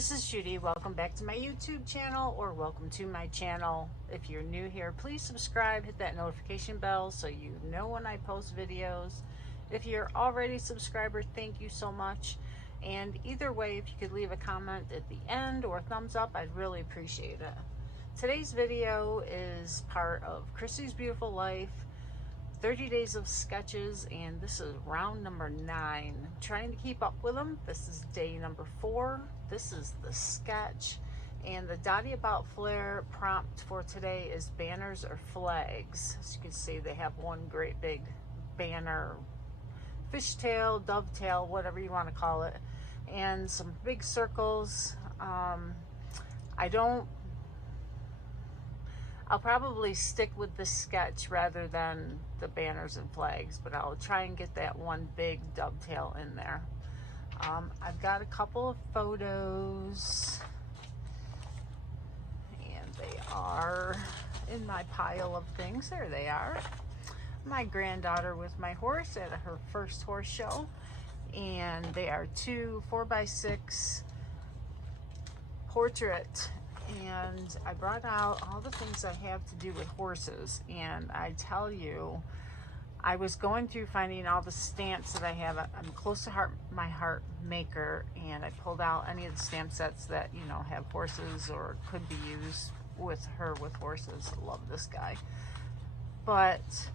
this is Judy. Welcome back to my YouTube channel, or welcome to my channel. If you're new here, please subscribe, hit that notification bell so you know when I post videos. If you're already a subscriber, thank you so much. And either way, if you could leave a comment at the end or a thumbs up, I'd really appreciate it. Today's video is part of Chrissy's Beautiful Life, 30 days of sketches, and this is round number 9. I'm trying to keep up with them. This is day number 4. This is the sketch, and the Dotty About Flair prompt for today is banners or flags. As you can see, they have one great big banner, fishtail, dovetail, whatever you want to call it, and some big circles. I'll probably stick with the sketch rather than the banners and flags, but I'll try and get that one big dovetail in there. I've got a couple of photos, and they are in my pile of things. There they are. My granddaughter with my horse at her first horse show, and they are 2 4x6 portrait. And I brought out all the things I have to do with horses, and I tell you, I was going through finding all the stamps that I have. I'm close to my heart maker, and I pulled out any of the stamp sets that, you know, have horses or could be used with her with horses. I love this guy. But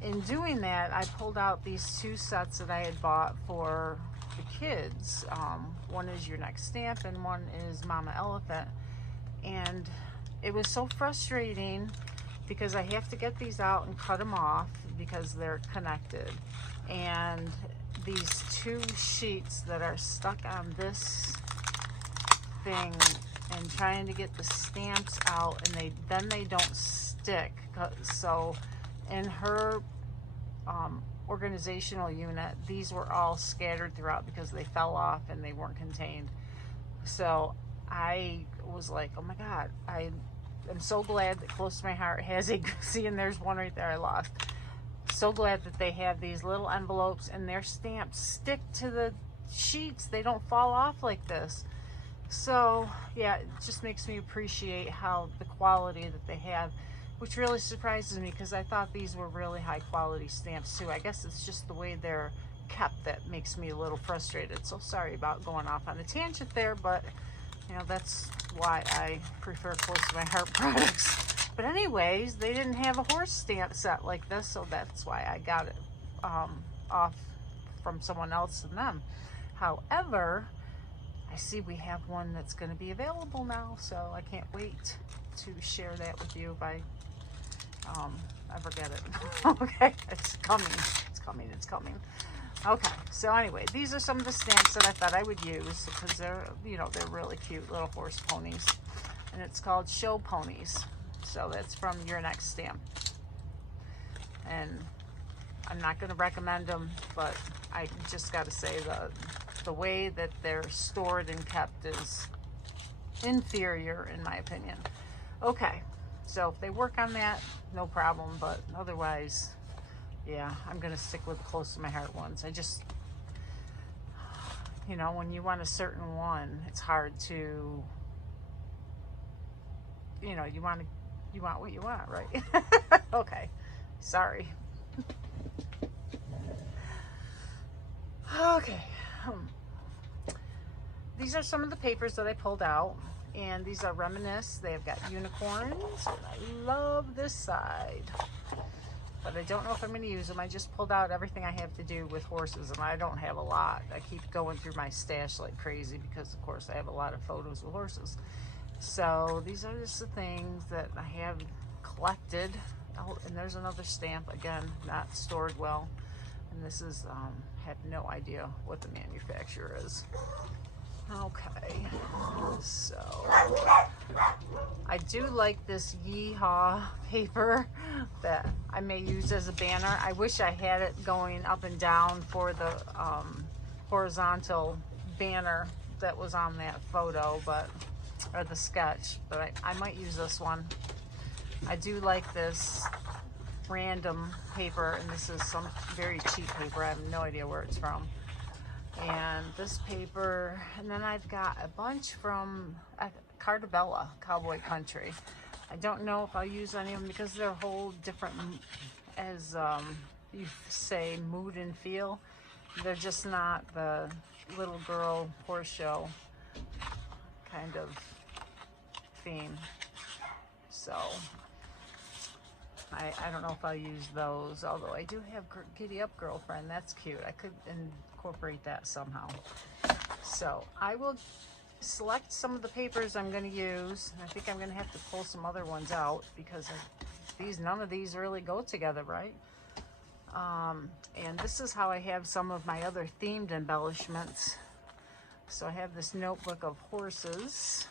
in doing that, I pulled out these 2 sets that I had bought for the kids. One is Your Next Stamp, and one is Mama Elephant. And it was so frustrating because I have to get these out and cut them off because they're connected. And these 2 sheets that are stuck on this thing, and trying to get the stamps out, and then they don't stick. So in her organizational unit, these were all scattered throughout because they fell off and they weren't contained. So I was like, oh my God, I am so glad that Close to My Heart has a, see, and there's one right there I lost. So glad that they have these little envelopes, and their stamps stick to the sheets. They don't fall off like this. So yeah, it just makes me appreciate how the quality that they have, which really surprises me because I thought these were really high quality stamps too. I guess it's just the way they're kept that makes me a little frustrated. So sorry about going off on a tangent there, but you know, that's why I prefer Close to My Heart products. But anyways, they didn't have a horse stamp set like this, so that's why I got it off from someone else than them. However, I see we have one that's going to be available now, so I can't wait to share that with you if I ever get it. Okay, it's coming, it's coming, it's coming. Okay, so anyway, these are some of the stamps that I thought I would use because they're, you know, they're really cute little horse ponies. And it's called Show Ponies. So that's from Your Next Stamp. And I'm not going to recommend them, but I just got to say the way that they're stored and kept is inferior in my opinion. Okay, so if they work on that, no problem, but otherwise, yeah, I'm going to stick with the Close to My Heart ones. I just, you know, when you want a certain one, it's hard to, you know, you want what you want, right? Okay, sorry. Okay. These are some of the papers that I pulled out, and these are Reminisce. They've got unicorns, and I love this side. But I don't know if I'm going to use them. I just pulled out everything I have to do with horses, and I don't have a lot. I keep going through my stash like crazy because, of course, I have a lot of photos with horses. So these are just the things that I have collected. Oh, and there's another stamp, again, not stored well. And this is, have no idea what the manufacturer is. Okay, so I do like this Yeehaw paper that I may use as a banner. I wish I had it going up and down for the horizontal banner that was on that photo, but, or the sketch, but I might use this one. I do like this random paper, and this is some very cheap paper. I have no idea where it's from. and this paper, and then I've got a bunch from Cartabella, Cowboy Country. I don't know if I'll use any of them because they're a whole different, as you say, mood and feel. They're just not the little girl horse show kind of theme. So I don't know if I'll use those, although I do have Giddy Up Girlfriend. That's cute. I could incorporate that somehow. So I will select some of the papers I'm going to use. I think I'm going to have to pull some other ones out because none of these really go together, right? And this is how I have some of my other themed embellishments. So I have this notebook of horses,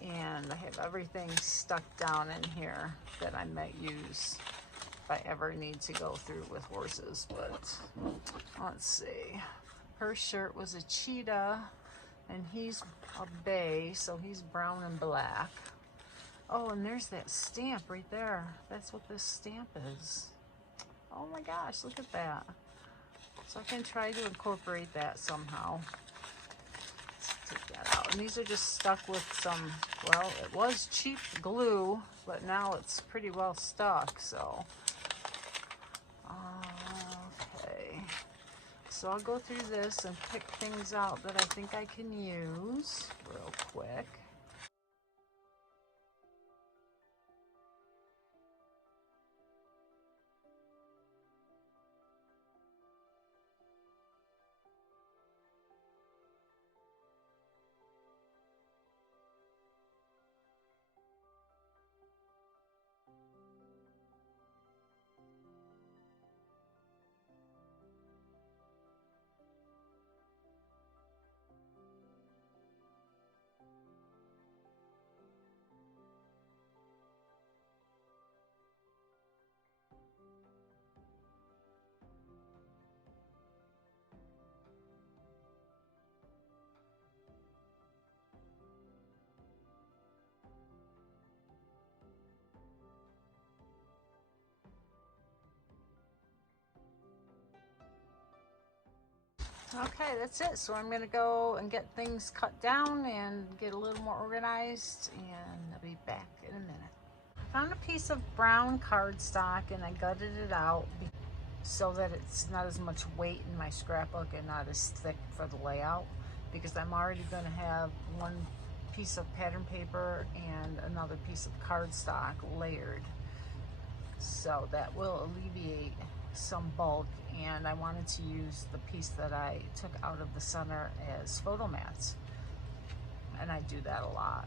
and I have everything stuck down in here that I might use if I ever need to go through with horses. But let's see. Her shirt was a cheetah, and he's a bay, so he's brown and black. Oh, and there's that stamp right there. That's what this stamp is. Oh my gosh, look at that. So I can try to incorporate that somehow. Let's take that out. And these are just stuck with some, well, it was cheap glue, but now it's pretty well stuck, so. Okay. So I'll go through this and pick things out that I think I can use real quick. Okay, that's it. So I'm gonna go and get things cut down and get a little more organized, and I'll be back in a minute. I found a piece of brown cardstock and I gutted it out so that it's not as much weight in my scrapbook and not as thick for the layout, because I'm already gonna have one piece of pattern paper and another piece of cardstock layered. So that will alleviate some bulk, and I wanted to use the piece that I took out of the center as photo mats, and I do that a lot.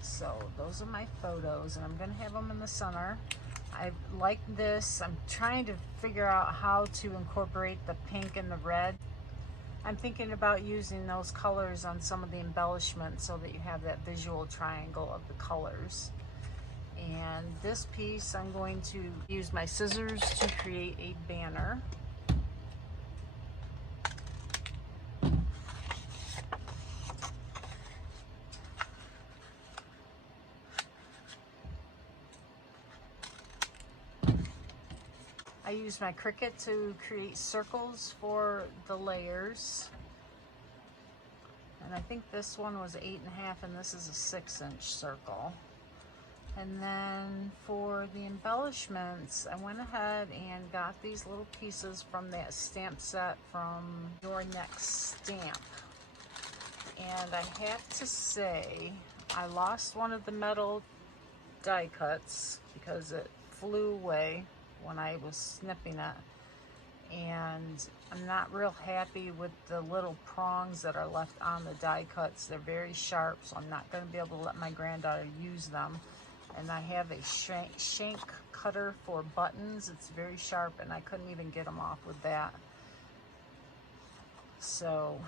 So those are my photos, and I'm gonna have them in the center. I like this. I'm trying to figure out how to incorporate the pink and the red. I'm thinking about using those colors on some of the embellishments so that you have that visual triangle of the colors. And this piece, I'm going to use my scissors to create a banner. I use my Cricut to create circles for the layers. And I think this one was 8.5 and this is a 6-inch circle. And then for the embellishments, I went ahead and got these little pieces from that stamp set from Your Next Stamp. And I have to say, I lost one of the metal die cuts because it flew away when I was snipping it. And I'm not real happy with the little prongs that are left on the die cuts. They're very sharp, so I'm not going to be able to let my granddaughter use them. And I have a shank cutter for buttons. It's very sharp, and I couldn't even get them off with that. So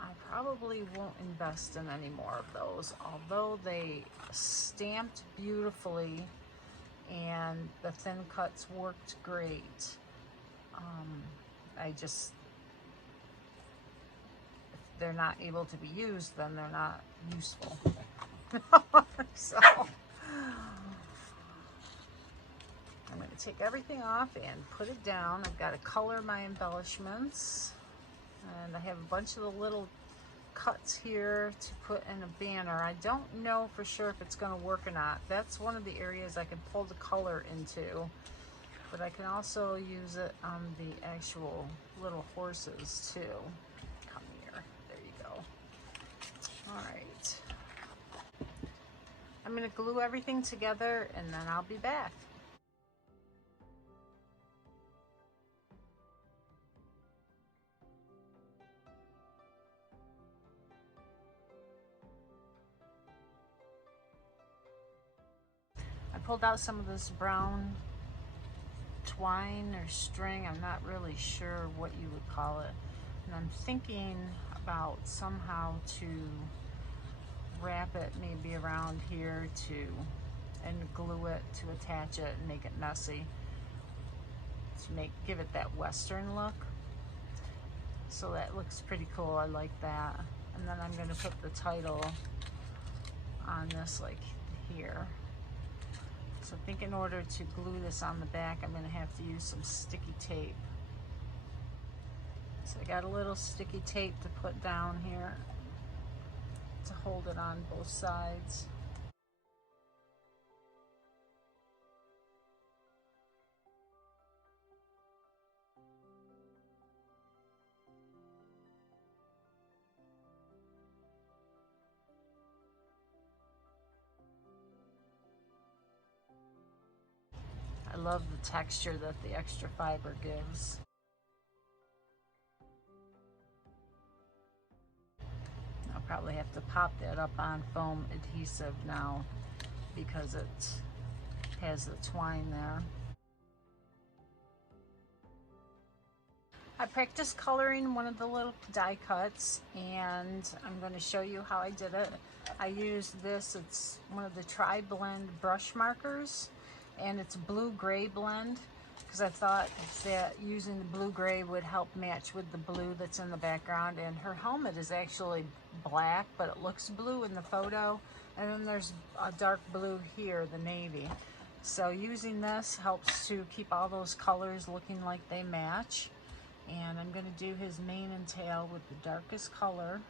I probably won't invest in any more of those, although they stamped beautifully and the thin cuts worked great. If they're not able to be used, then they're not useful. So I'm going to take everything off and put it down. I've got to color my embellishments, and I have a bunch of the little cuts here to put in a banner. I don't know for sure if it's going to work or not. That's one of the areas I can pull the color into, but I can also use it on the actual little horses too. Come here, there you go. All right, I'm going to glue everything together and then I'll be back. I pulled out some of this brown twine or string. I'm not really sure what you would call it. And I'm thinking about somehow to wrap it maybe around here and glue it to attach it and make it messy. To give it that Western look. So that looks pretty cool. I like that. And then I'm going to put the title on this like here. So I think in order to glue this on the back, I'm going to have to use some sticky tape. So I got a little sticky tape to put down here to hold it on both sides. I love the texture that the extra fiber gives. I'll probably have to pop that up on foam adhesive now because it has the twine there. I practiced coloring one of the little die cuts, and I'm going to show you how I did it. I used this, it's one of the Tri-Blend brush markers, and it's blue-gray blend because I thought that using the blue-gray would help match with the blue that's in the background. And her helmet is actually black, but it looks blue in the photo. And then there's a dark blue here, the navy. So using this helps to keep all those colors looking like they match. And I'm going to do his mane and tail with the darkest color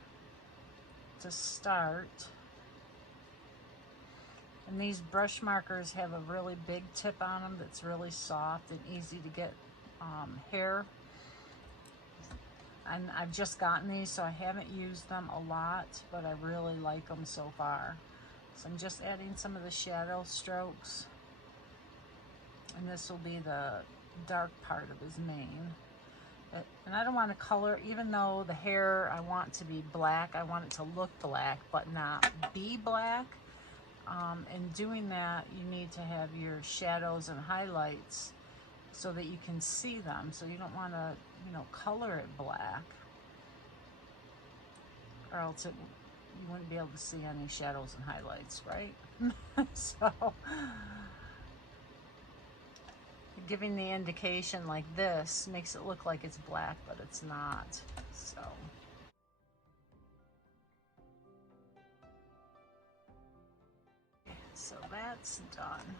to start. And these brush markers have a really big tip on them that's really soft and easy to get hair. And I've just gotten these, so I haven't used them a lot, but I really like them so far. So I'm just adding some of the shadow strokes. And this will be the dark part of his mane. And I don't want to color, even though the hair I want to be black, I want it to look black, but not be black. In doing that, you need to have your shadows and highlights so that you can see them. So you don't want to, color it black, or else you wouldn't be able to see any shadows and highlights, right? So giving the indication like this makes it look like it's black, but it's not. So that's done.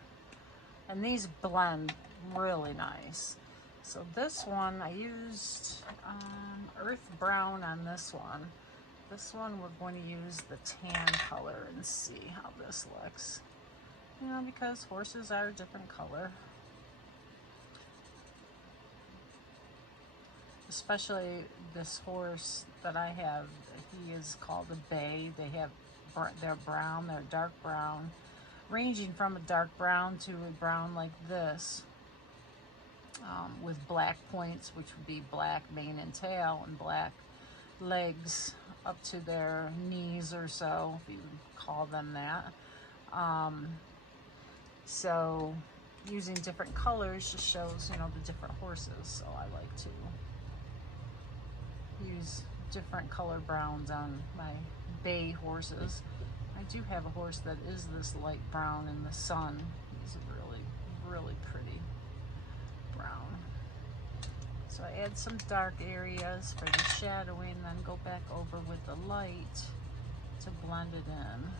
And these blend really nice. So this one, I used earth brown on this one. This one we're going to use the tan color and see how this looks. Because horses are a different color. Especially this horse that I have, he is called a bay. They're brown, they're dark brown, ranging from a dark brown to a brown like this, with black points, which would be black mane and tail, and black legs up to their knees or so, if you call them that. So using different colors just shows, the different horses. So I like to use different color browns on my bay horses. I do have a horse that is this light brown in the sun. He's really, really pretty brown. So I add some dark areas for the shadowing, then go back over with the light to blend it in.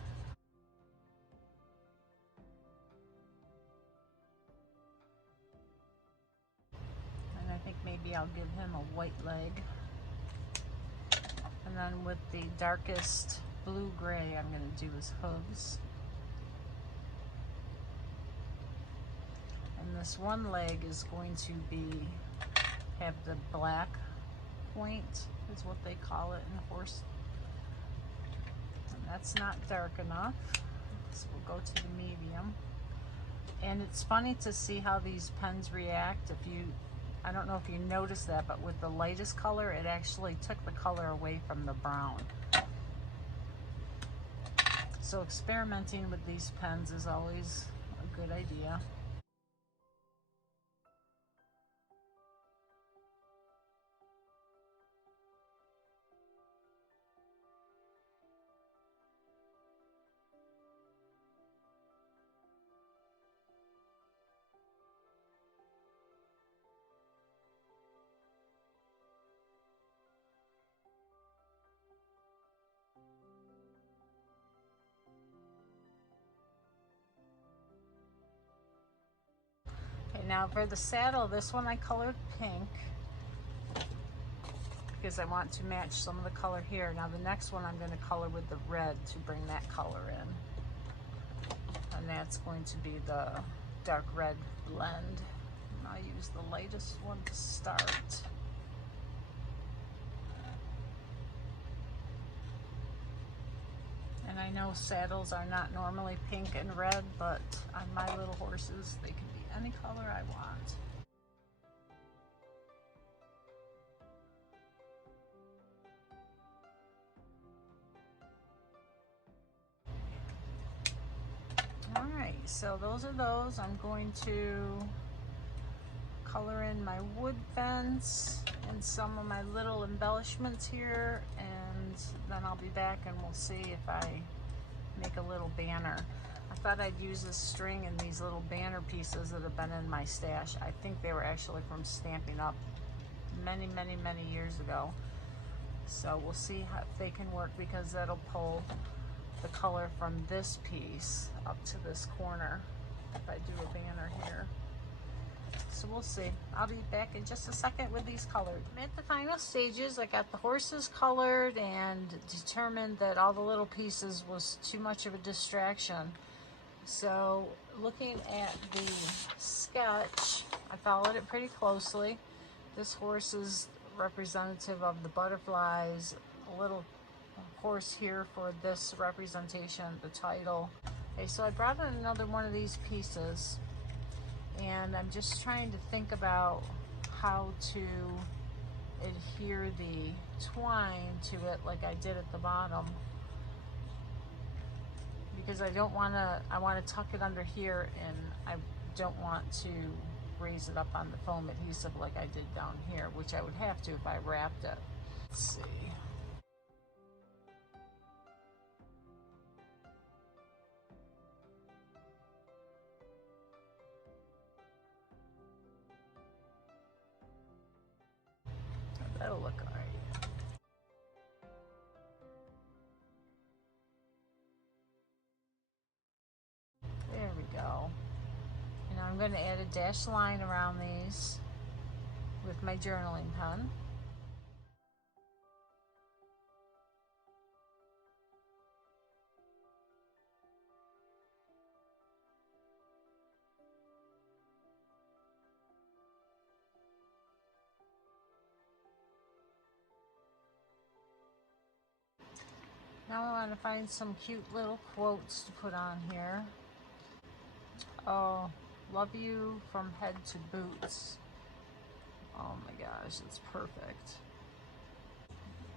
think maybe I'll give him a white leg. And then with the darkest blue gray, I'm going to do his hooves. And this one leg is going to have the black point, is what they call it in horse. And that's not dark enough, so we'll go to the medium. And it's funny to see how these pens react. I don't know if you noticed that, but with the lightest color, it actually took the color away from the brown. So experimenting with these pens is always a good idea. Now for the saddle, this one I colored pink because I want to match some of the color here. Now the next one I'm going to color with the red to bring that color in. And that's going to be the dark red blend. And I'll use the lightest one to start. And I know saddles are not normally pink and red, but on my little horses, they can be any color I want. All right, so those are those. I'm going to color in my wood fence and some of my little embellishments here, and then I'll be back and we'll see if I make a little banner. I thought I'd use this string and these little banner pieces that have been in my stash. I think they were actually from Stampin' Up! Many years ago. So we'll see if they can work, because that'll pull the color from this piece up to this corner if I do a banner here. So we'll see. I'll be back in just a second with these colored. I'm at the final stages. I got the horses colored and determined that all the little pieces was too much of a distraction. So looking at the sketch, I followed it pretty closely. This horse is representative of the butterflies, a little horse here for this representation, the title. Okay, so I brought in another one of these pieces, and I'm just trying to think about how to adhere the twine to it like I did at the bottom, because I want to tuck it under here, and I don't want to raise it up on the foam adhesive like I did down here, which I would have to if I wrapped it. Let's see. That'll look all right. There we go. And I'm going to add a dashed line around these with my journaling pen. Now I want to find some cute little quotes to put on here. Oh, love you from head to boots. Oh my gosh, it's perfect.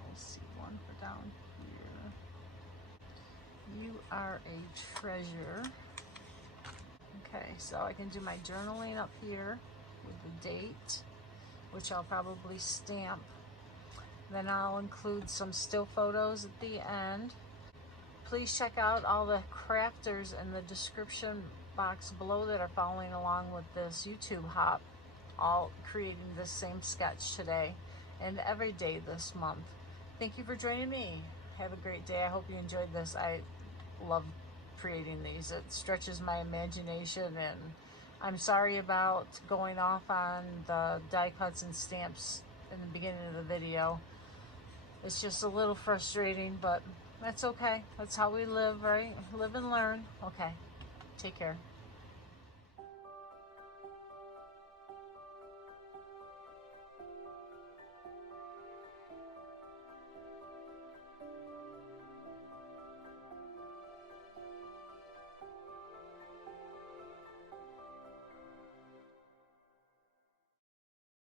Let's see, one for down here. You are a treasure. Okay, so I can do my journaling up here with the date, which I'll probably stamp. Then I'll include some still photos at the end. Please check out all the crafters in the description box below that are following along with this YouTube hop, all creating this same sketch today and every day this month. Thank you for joining me. Have a great day. I hope you enjoyed this. I love creating these. It stretches my imagination, and I'm sorry about going off on the die cuts and stamps in the beginning of the video. It's just a little frustrating, but that's okay. That's how we live, right? Live and learn. Okay. Take care.